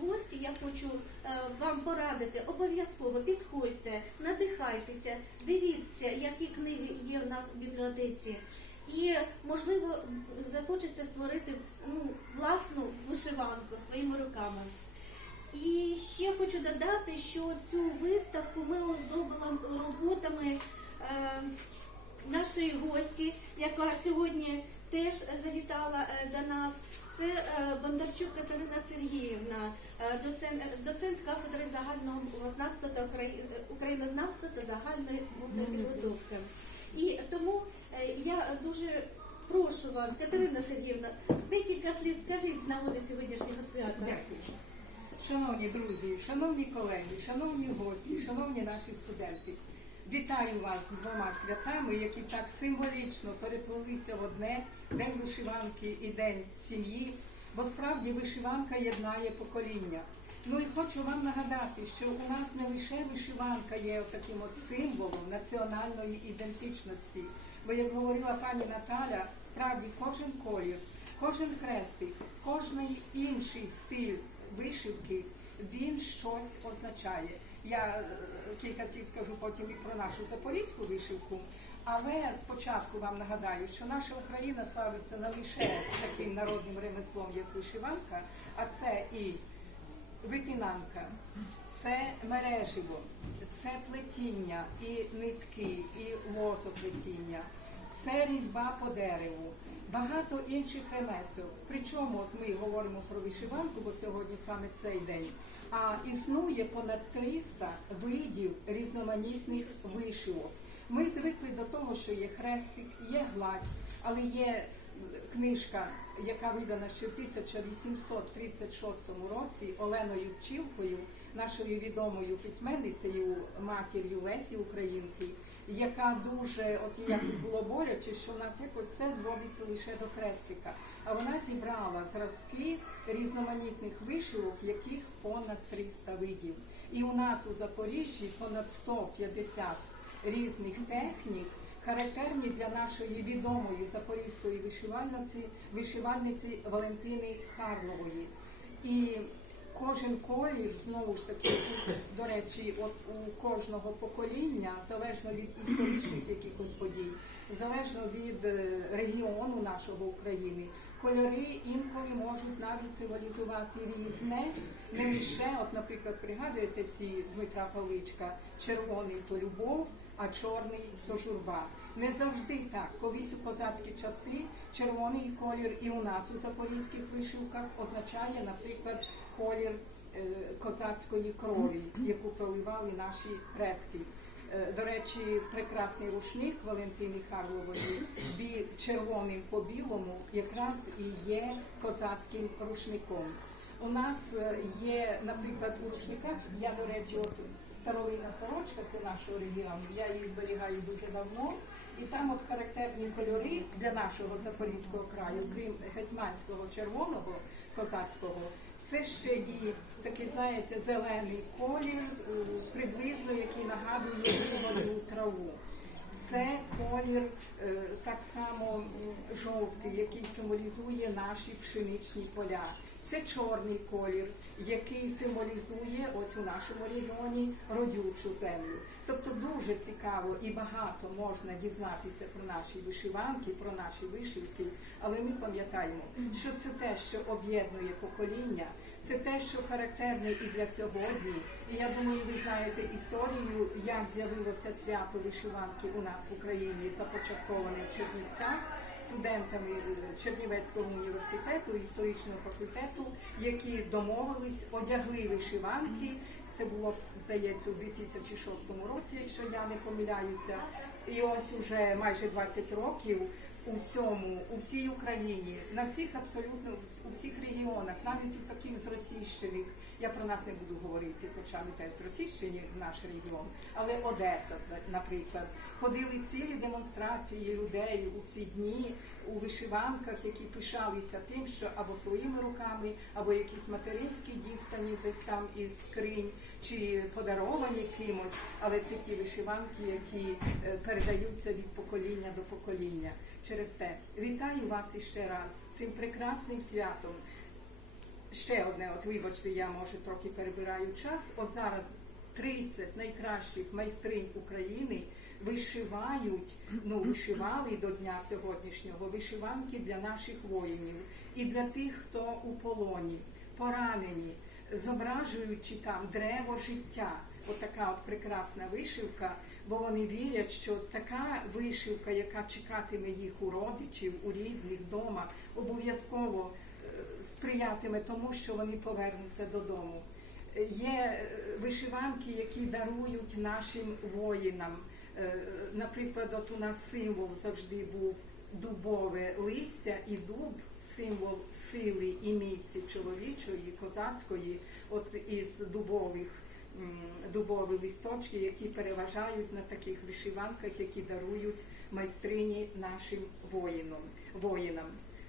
гості, я хочу е, вам порадити. Обов'язково підходьте, надихайтеся, дивіться, які книги є в нас в бібліотеці. І можливо захочеться створити ну, власну вишиванку своїми руками. І ще хочу додати, що цю виставку ми оздобили роботами е, нашої гості, яка сьогодні теж завітала е, до нас. Це е, Бондарчук Катерина Сергіївна, е, доцент, доцент кафедри загального мовознавства та українознавства та загальної мовної підготовки. І тому я дуже прошу вас, Катерина Сергіївна, декілька слів скажіть з нагоди сьогоднішнього свята. Дякую. Шановні друзі, шановні колеги, шановні гості, шановні наші студенти, вітаю вас з двома святами, які так символічно переплилися в одне День вишиванки і День сім'ї, бо справді вишиванка єднає покоління. Ну і хочу вам нагадати, що у нас не лише вишиванка є таким от символом національної ідентичності, бо як говорила пані Наталя, справді кожен колір, кожен хрестик, кожний інший стиль вишивки, він щось означає. Я е, кілька слів скажу потім і про нашу запорізьку вишивку. Але спочатку вам нагадаю, що наша Україна славиться не лише таким народним ремеслом, як вишиванка, а це і витинанка, це мереживо, це плетіння, і нитки, і лозоплетіння, це різьба по дереву, багато інших ремесел. Причому от ми говоримо про вишиванку, бо сьогодні саме цей день. А існує понад 300 видів різноманітних вишивок. Ми звикли до того, що є хрестик, є гладь, але є книжка, яка видана ще в 1836 році Оленою Пчілкою, нашою відомою письменницею, матір'ю Лесі Українки, яка дуже, от як було боляче, що в нас якось все зводиться лише до хрестика. А вона зібрала зразки різноманітних вишивок, яких понад 300 видів. І у нас у Запоріжжі понад 150 різних технік, характерні для нашої відомої запорізької вишивальниці, вишивальниці Валентини Харлової. І кожен колір, знову ж таки, до речі, от у кожного покоління, залежно від історичних якихось подій, залежно від е, регіону нашого України, кольори інколи можуть навіть символізувати різне, не лише, от, наприклад, пригадуєте всі Дмитра Павличка, червоний то любов, а чорний то журба. Не завжди так. Колись у козацькі часи червоний колір і у нас у запорізьких вишивках означає, наприклад, колір е, козацької крові, яку проливали наші предки. Е, До речі, прекрасний рушник Валентини Харлової бі червоним по білому якраз і є козацьким рушником. У нас е, є, наприклад, у рушниках, я, до речі, от старовинна сорочка, це нашого регіону, я її зберігаю дуже давно. І там от характерні кольори для нашого Запорізького краю, крім гетьманського червоного козацького, це ще і такий, знаєте, зелений колір, е, приблизно який нагадує виводу траву. Це колір е, так само жовтий, який символізує наші пшеничні поля. Це чорний колір, який символізує ось у нашому регіоні родючу землю. Тобто дуже цікаво і багато можна дізнатися про наші вишиванки, про наші вишивки, але ми пам'ятаємо, що це те, що об'єднує покоління, це те, що характерне і для сьогодні. І я думаю, ви знаєте історію, як з'явилося свято вишиванки у нас в Україні, започатковане в Чернівцях студентами Чернівецького університету, історичного факультету, які домовились, одягли вишиванки. Це було, здається, у 2006 році, якщо я не помиляюся. І ось уже майже 20 років у всьому, у всій Україні, на всіх абсолютно у всіх регіонах, навіть у таких зросійщених, я про нас не буду говорити, хоча ми теж зросійщені наш регіон, але Одеса, наприклад, ходили цілі демонстрації людей у ці дні у вишиванках, які пишалися тим, що або своїми руками, або якісь материнські дістані десь там із скринь, чи подаровані кимось, але це ті вишиванки, які е, передаються від покоління до покоління. Через те вітаю вас іще раз з цим прекрасним святом. ще одне, от вибачте, я може трохи перебираю час. От зараз 30 найкращих майстринь України вишивають, ну вишивали до дня сьогоднішнього вишиванки для наших воїнів і для тих, хто у полоні, поранені, зображуючи там древо життя. От от прекрасна вишивка, бо вони вірять, що така вишивка, яка чекатиме їх у родичів, у рідних вдома, обов'язково е, сприятиме тому, що вони повернуться додому. Є е, вишиванки, які дарують нашим воїнам. Е, Наприклад, от у нас символ завжди був дубове листя і дуб, символ сили і міці чоловічої, козацької, от із дубових дубові листочки, які переважають на таких вишиванках, які дарують майстрині нашим воїнам. воїнам.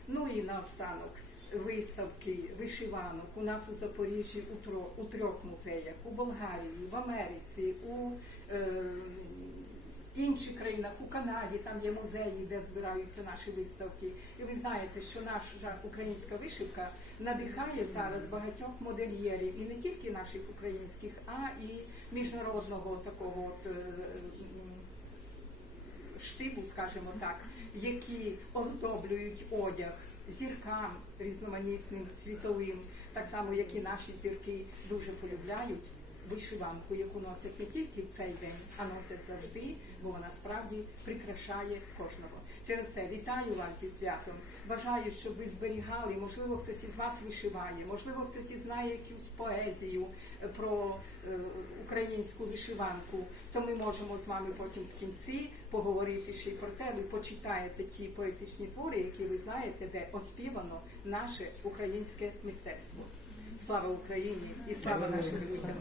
Ну і наостанок виставки вишиванок у нас у Запоріжжі у трьох музеях, у Болгарії, в Америці, у е, інших країнах, у Канаді, там є музеї, де збираються наші виставки. І ви знаєте, що наша українська вишивка надихає зараз багатьох модельєрів, і не тільки наших українських, а і міжнародного такого от, е, штибу, скажімо так, які оздоблюють одяг зіркам різноманітним світовим, так само як і наші зірки дуже полюбляють вишиванку, яку носять не тільки в цей день, а носять завжди, бо вона справді прикрашає кожного. Через те вітаю вас зі святом. Бажаю, щоб ви зберігали. Можливо, хтось із вас вишиває, можливо, хтось і знає якусь поезію е, про е, українську вишиванку. То ми можемо з вами потім в кінці поговорити ще й про те. Ви почитаєте ті поетичні твори, які ви знаєте, де оспівано наше українське мистецтво. Слава Україні і слава нашим людям.